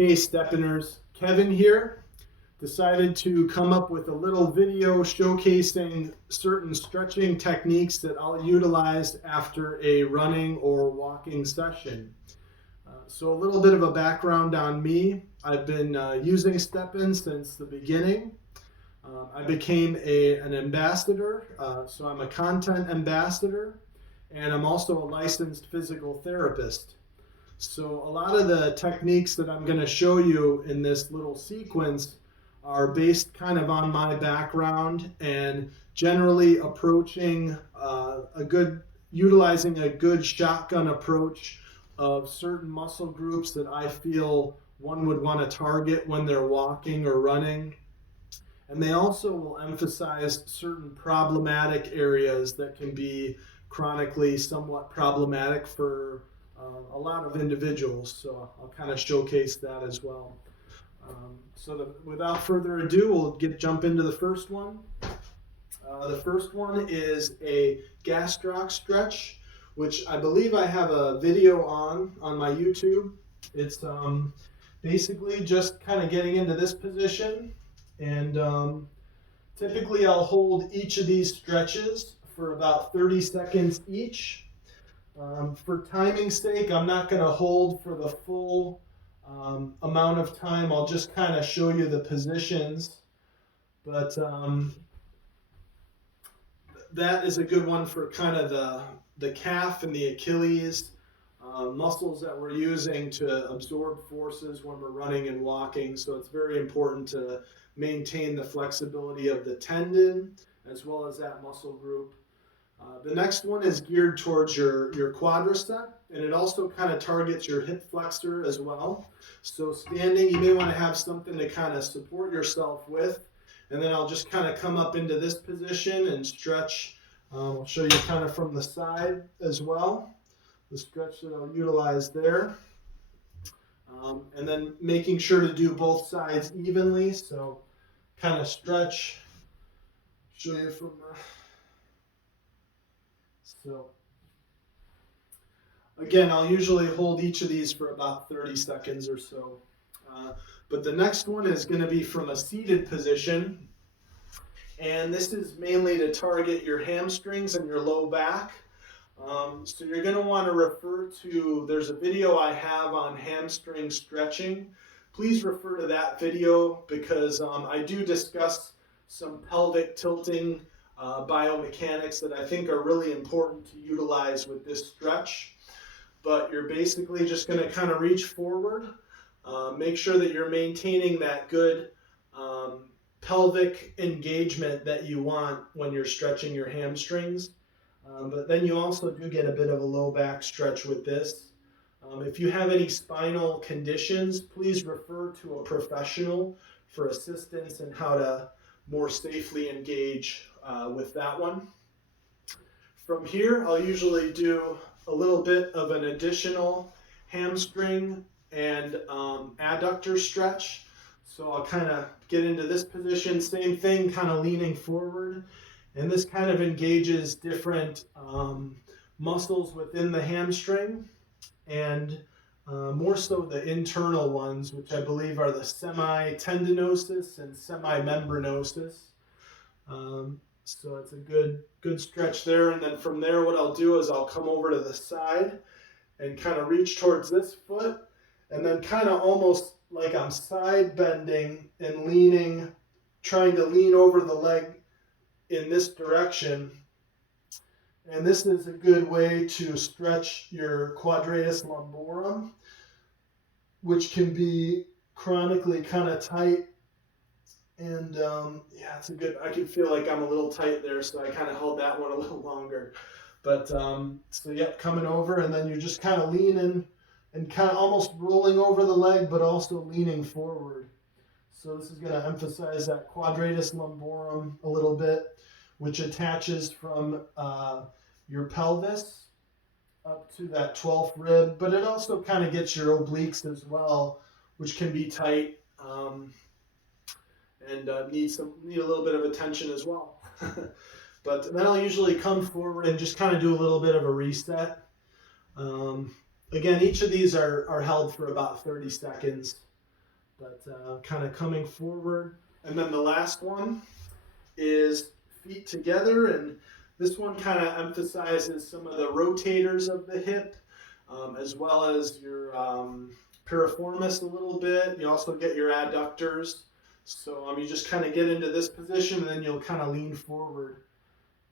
Hey Steppeners, Kevin here. Decided to come up with a little video showcasing certain stretching techniques that I'll utilize after a running or walking session. So a little bit of a background on me. I've been using Steppen since the beginning. I became an ambassador, so I'm a content ambassador, and I'm also a licensed physical therapist. So a lot of the techniques that I'm going to show you in this little sequence are based kind of on my background and generally utilizing a good shotgun approach of certain muscle groups that I feel one would want to target when they're walking or running. And they also will emphasize certain problematic areas that can be chronically somewhat problematic for a lot of individuals. So I'll kind of showcase that as well. Without further ado, we'll jump into the first one. The first one is a gastroc stretch, which I believe I have a video on my YouTube. It's basically just kind of getting into this position, and typically I'll hold each of these stretches for about 30 seconds each. For timing's sake, I'm not going to hold for the full amount of time. I'll just kind of show you the positions. But that is a good one for kind of the calf and the Achilles muscles that we're using to absorb forces when we're running and walking. So it's very important to maintain the flexibility of the tendon as well as that muscle group. The next one is geared towards your quadricep, and it also kind of targets your hip flexor as well. So standing, you may want to have something to kind of support yourself with, and then I'll just kind of come up into this position and stretch. I'll show you kind of from the side as well, the stretch that I'll utilize there. And then making sure to do both sides evenly, so kind of stretch, show you from the... So again, I'll usually hold each of these for about 30 seconds or so. But the next one is going to be from a seated position. And this is mainly to target your hamstrings and your low back. So you're going to want to refer to, there's a video I have on hamstring stretching. Please refer to that video because I do discuss some pelvic tilting biomechanics that I think are really important to utilize with this stretch. But you're basically just going to kind of reach forward, make sure that you're maintaining that good pelvic engagement that you want when you're stretching your hamstrings. But then you also do get a bit of a low back stretch with this. If you have any spinal conditions, please refer to a professional for assistance in how to more safely engage with that one. From here, I'll usually do a little bit of an additional hamstring and adductor stretch. So I'll kind of get into this position, same thing, kind of leaning forward. And this kind of engages different muscles within the hamstring, and more so the internal ones, which I believe are the semitendinosus and semimembranosus. So it's a good stretch there. And then from there, what I'll do is I'll come over to the side and kind of reach towards this foot, and then kind of almost like I'm side bending and leaning, trying to lean over the leg in this direction. And this is a good way to stretch your quadratus lumborum, which can be chronically kind of tight. And yeah, it's a good, I can feel like I'm a little tight there, so I kind of held that one a little longer. But so yeah, coming over, and then you're just kind of leaning and kind of almost rolling over the leg, but also leaning forward. So this is going to emphasize that quadratus lumborum a little bit, which attaches from your pelvis up to that 12th rib, but it also kind of gets your obliques as well, which can be tight and need a little bit of attention as well. But then I'll usually come forward and just kind of do a little bit of a reset. Again, each of these are held for about 30 seconds. but kind of coming forward. And then the last one is feet together, and this one kind of emphasizes some of the rotators of the hip, as well as your piriformis a little bit. You also get your adductors. So you just kind of get into this position, and then you'll kind of lean forward,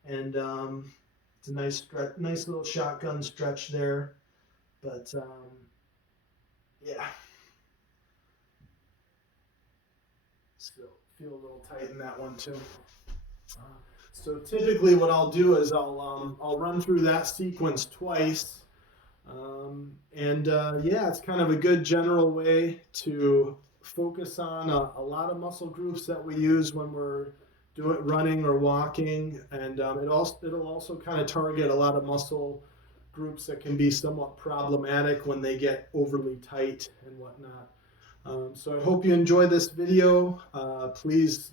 and it's a nice stretch, nice little shotgun stretch there. But yeah, still feel a little tight in that one too. So typically, what I'll do is I'll run through that sequence twice, and yeah, it's kind of a good general way to focus on a lot of muscle groups that we use when we're running or walking, and it'll also kind of target a lot of muscle groups that can be somewhat problematic when they get overly tight and whatnot. So I hope you enjoy this video. Please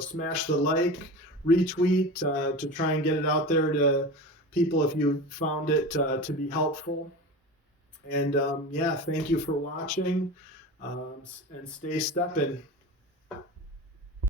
smash the like, retweet to try and get it out there to people if you found it to be helpful. And yeah, thank you for watching, and stay stepping.